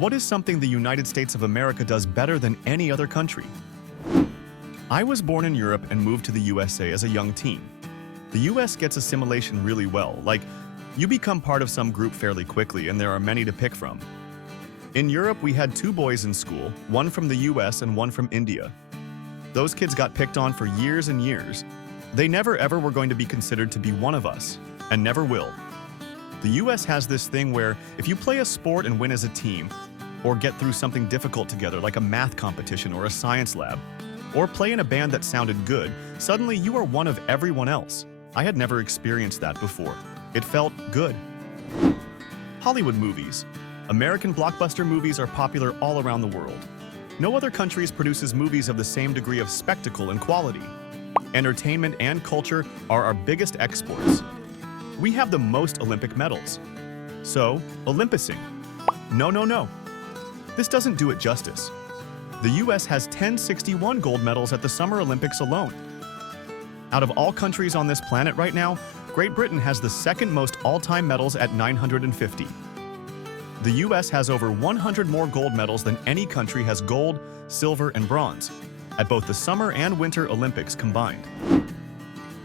What is something the United States of America does better than any other country? I was born in Europe and moved to the USA as a young teen. The US gets assimilation really well, like, you become part of some group fairly quickly and there are many to pick from. In Europe, we had two boys in school, one from the US and one from India. Those kids got picked on for years and years. They never ever were going to be considered to be one of us, and never will. The US has this thing where if you play a sport and win as a team, or get through something difficult together like a math competition or a science lab, or play in a band that sounded good, suddenly you are one of everyone else. I had never experienced that before. It felt good. Hollywood movies. American blockbuster movies are popular all around the world. No other countries produces movies of the same degree of spectacle and quality. Entertainment and culture are our biggest exports. We have the most Olympic medals. So, Olympusing. No. This doesn't do it justice. The US has 1061 gold medals at the Summer Olympics alone. Out of all countries on this planet right now, Great Britain has the second most all-time medals at 950. The US has over 100 more gold medals than any country has gold, silver, and bronze, at both the Summer and Winter Olympics combined.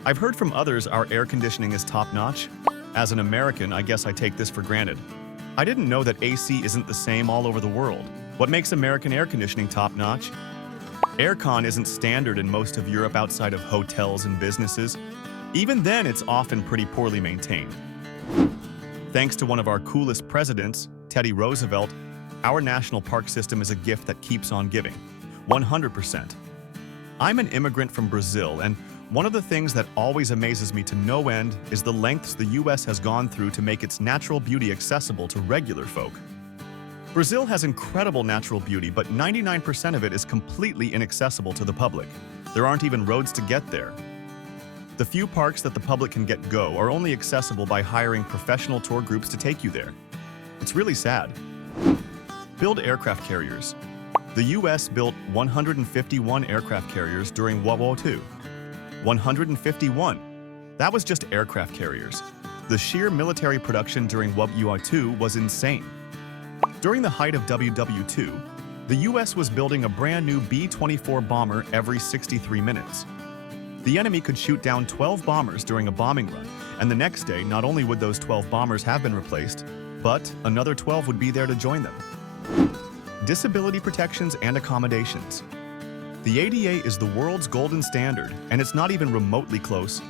I've heard from others our air conditioning is top-notch. As an American, I guess I take this for granted. I didn't know that AC isn't the same all over the world. What makes American air conditioning top-notch? Aircon isn't standard in most of Europe outside of hotels and businesses. Even then, it's often pretty poorly maintained. Thanks to one of our coolest presidents, Teddy Roosevelt, our national park system is a gift that keeps on giving. 100%. I'm an immigrant from Brazil, and one of the things that always amazes me to no end is the lengths the US has gone through to make its natural beauty accessible to regular folk. Brazil has incredible natural beauty, but 99% of it is completely inaccessible to the public. There aren't even roads to get there. The few parks that the public can get go are only accessible by hiring professional tour groups to take you there. It's really sad. Build aircraft carriers. The US built 151 aircraft carriers during World War II. 151. That was just aircraft carriers. The sheer military production during World War II was insane. During the height of WW2, the US was building a brand new B-24 bomber every 63 minutes. The enemy could shoot down 12 bombers during a bombing run, and the next day not only would those 12 bombers have been replaced, but another 12 would be there to join them. Disability protections and accommodations. The ADA is the world's golden standard, and it's not even remotely close.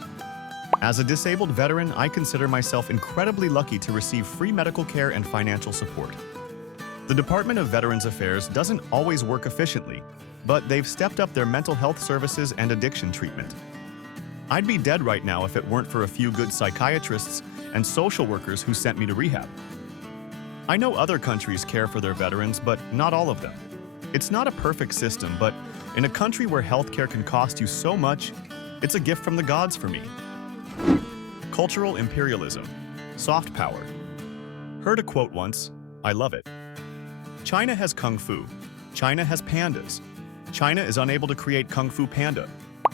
As a disabled veteran, I consider myself incredibly lucky to receive free medical care and financial support. The Department of Veterans Affairs doesn't always work efficiently, but they've stepped up their mental health services and addiction treatment. I'd be dead right now if it weren't for a few good psychiatrists and social workers who sent me to rehab. I know other countries care for their veterans, but not all of them. It's not a perfect system, but in a country where healthcare can cost you so much, it's a gift from the gods for me. Cultural imperialism. Soft power. Heard a quote once. I love it. China has Kung Fu. China has pandas. China is unable to create Kung Fu Panda.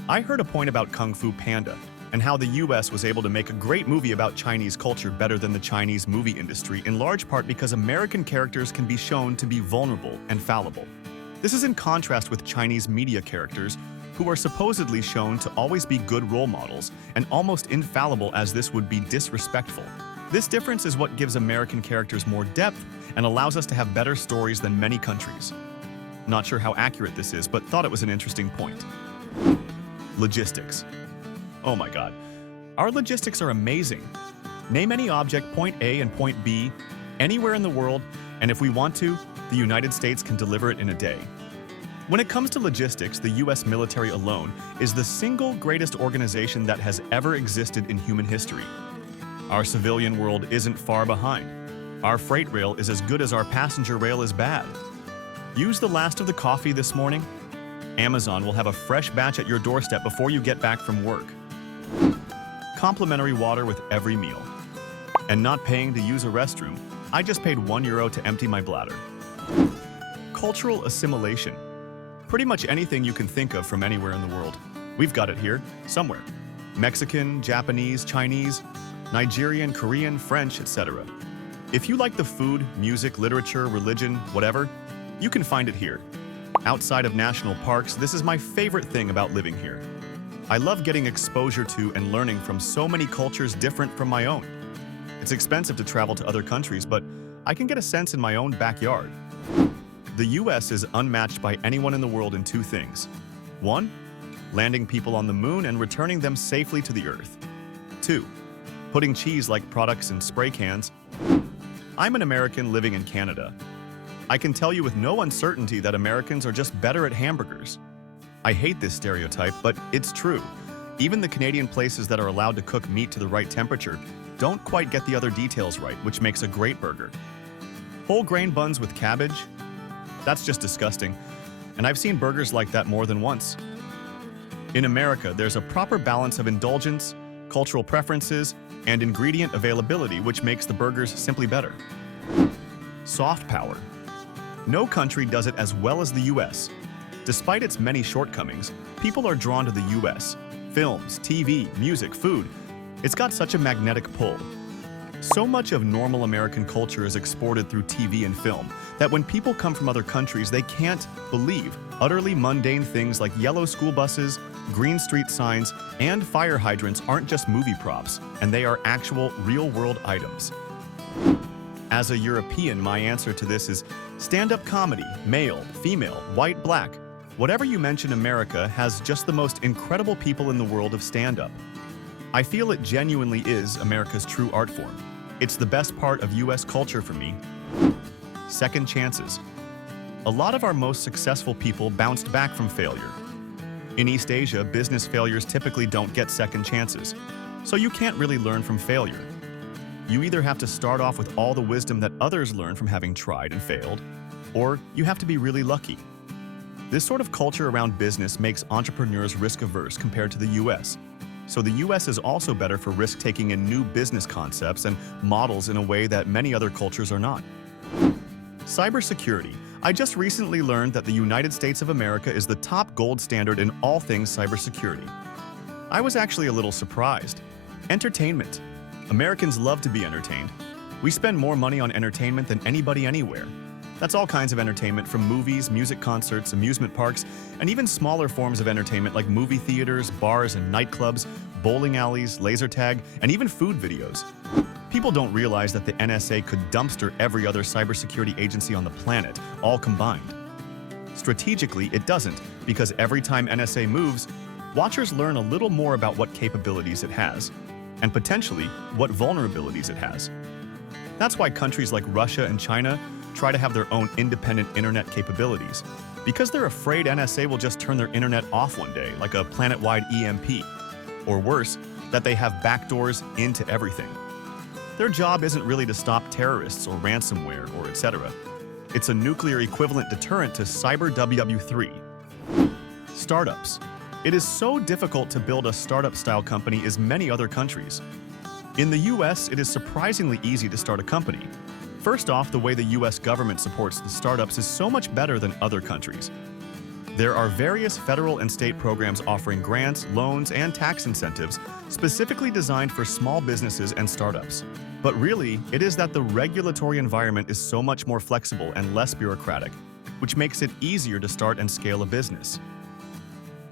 I heard a point about Kung Fu Panda and how the US was able to make a great movie about Chinese culture better than the Chinese movie industry, in large part because American characters can be shown to be vulnerable and fallible. This is in contrast with Chinese media characters, who are supposedly shown to always be good role models and almost infallible, as this would be disrespectful. This difference is what gives American characters more depth and allows us to have better stories than many countries. Not sure how accurate this is, but thought it was an interesting point. Logistics. Oh my God. Our logistics are amazing. Name any object, point A and point B, anywhere in the world, and if we want to, the United States can deliver it in a day. When it comes to logistics, the US military alone is the single greatest organization that has ever existed in human history. Our civilian world isn't far behind. Our freight rail is as good as our passenger rail is bad. Use the last of the coffee this morning? Amazon will have a fresh batch at your doorstep before you get back from work. Complimentary water with every meal. And not paying to use a restroom. I just paid €1 to empty my bladder. Cultural assimilation. Pretty much anything you can think of from anywhere in the world. We've got it here, somewhere. Mexican, Japanese, Chinese, Nigerian, Korean, French, etc. If you like the food, music, literature, religion, whatever, you can find it here. Outside of national parks, this is my favorite thing about living here. I love getting exposure to and learning from so many cultures different from my own. It's expensive to travel to other countries, but I can get a sense in my own backyard. The US is unmatched by anyone in the world in two things. One, landing people on the moon and returning them safely to the Earth. Two, putting cheese-like products in spray cans. I'm an American living in Canada. I can tell you with no uncertainty that Americans are just better at hamburgers. I hate this stereotype, but it's true. Even the Canadian places that are allowed to cook meat to the right temperature don't quite get the other details right, which makes a great burger. Whole grain buns with cabbage? That's just disgusting. And I've seen burgers like that more than once. In America, there's a proper balance of indulgence, cultural preferences, and ingredient availability, which makes the burgers simply better. Soft power. No country does it as well as the US. Despite its many shortcomings, people are drawn to the US. Films, TV, music, food. It's got such a magnetic pull. So much of normal American culture is exported through TV and film that when people come from other countries, they can't believe utterly mundane things like yellow school buses, green street signs, and fire hydrants aren't just movie props, and they are actual, real-world items. As a European, my answer to this is stand-up comedy, male, female, white, black. Whatever you mention, America has just the most incredible people in the world of stand-up. I feel it genuinely is America's true art form. It's the best part of US culture for me. Second chances. A lot of our most successful people bounced back from failure. In East Asia, business failures typically don't get second chances, so you can't really learn from failure. You either have to start off with all the wisdom that others learn from having tried and failed, or you have to be really lucky. This sort of culture around business makes entrepreneurs risk-averse compared to the US. So the US is also better for risk-taking in new business concepts and models in a way that many other cultures are not. Cybersecurity. I just recently learned that the United States of America is the top gold standard in all things cybersecurity. I was actually a little surprised. Entertainment. Americans love to be entertained. We spend more money on entertainment than anybody anywhere. That's all kinds of entertainment, from movies, music concerts, amusement parks, and even smaller forms of entertainment like movie theaters, bars and nightclubs, bowling alleys, laser tag, and even food videos. People don't realize that the NSA could dumpster every other cybersecurity agency on the planet, all combined. Strategically, it doesn't, because every time NSA moves, watchers learn a little more about what capabilities it has, and potentially what vulnerabilities it has. That's why countries like Russia and China try to have their own independent internet capabilities, because they're afraid NSA will just turn their internet off one day, like a planet-wide EMP. Or worse, that they have backdoors into everything. Their job isn't really to stop terrorists or ransomware or etc. It's a nuclear equivalent deterrent to Cyber WW3. Startups. It is so difficult to build a startup-style company as many other countries. In the US, it is surprisingly easy to start a company. First off, the way the US government supports the startups is so much better than other countries. There are various federal and state programs offering grants, loans, and tax incentives specifically designed for small businesses and startups. But really, it is that the regulatory environment is so much more flexible and less bureaucratic, which makes it easier to start and scale a business.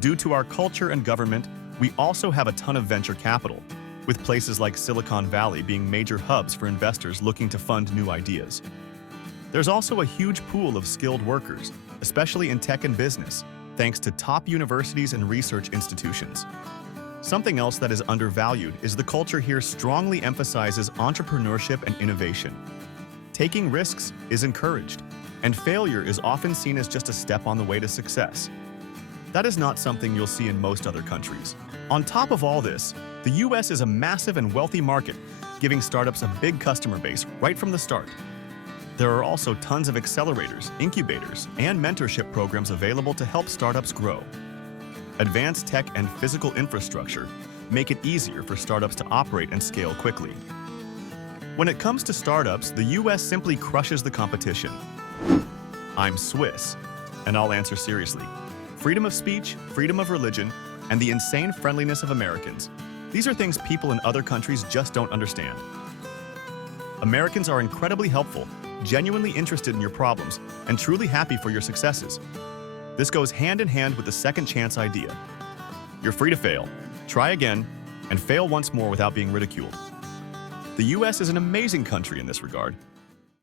Due to our culture and government, we also have a ton of venture capital, with places like Silicon Valley being major hubs for investors looking to fund new ideas. There's also a huge pool of skilled workers, especially in tech and business, thanks to top universities and research institutions. Something else that is undervalued is the culture here strongly emphasizes entrepreneurship and innovation. Taking risks is encouraged, and failure is often seen as just a step on the way to success. That is not something you'll see in most other countries. On top of all this, the US is a massive and wealthy market, giving startups a big customer base right from the start. There are also tons of accelerators, incubators, and mentorship programs available to help startups grow. Advanced tech and physical infrastructure make it easier for startups to operate and scale quickly. When it comes to startups, the US simply crushes the competition. I'm Swiss, and I'll answer seriously. Freedom of speech, freedom of religion, and the insane friendliness of Americans. These are things people in other countries just don't understand. Americans are incredibly helpful, genuinely interested in your problems, and truly happy for your successes. This goes hand in hand with the second chance idea. You're free to fail, try again, and fail once more without being ridiculed. The US is an amazing country in this regard.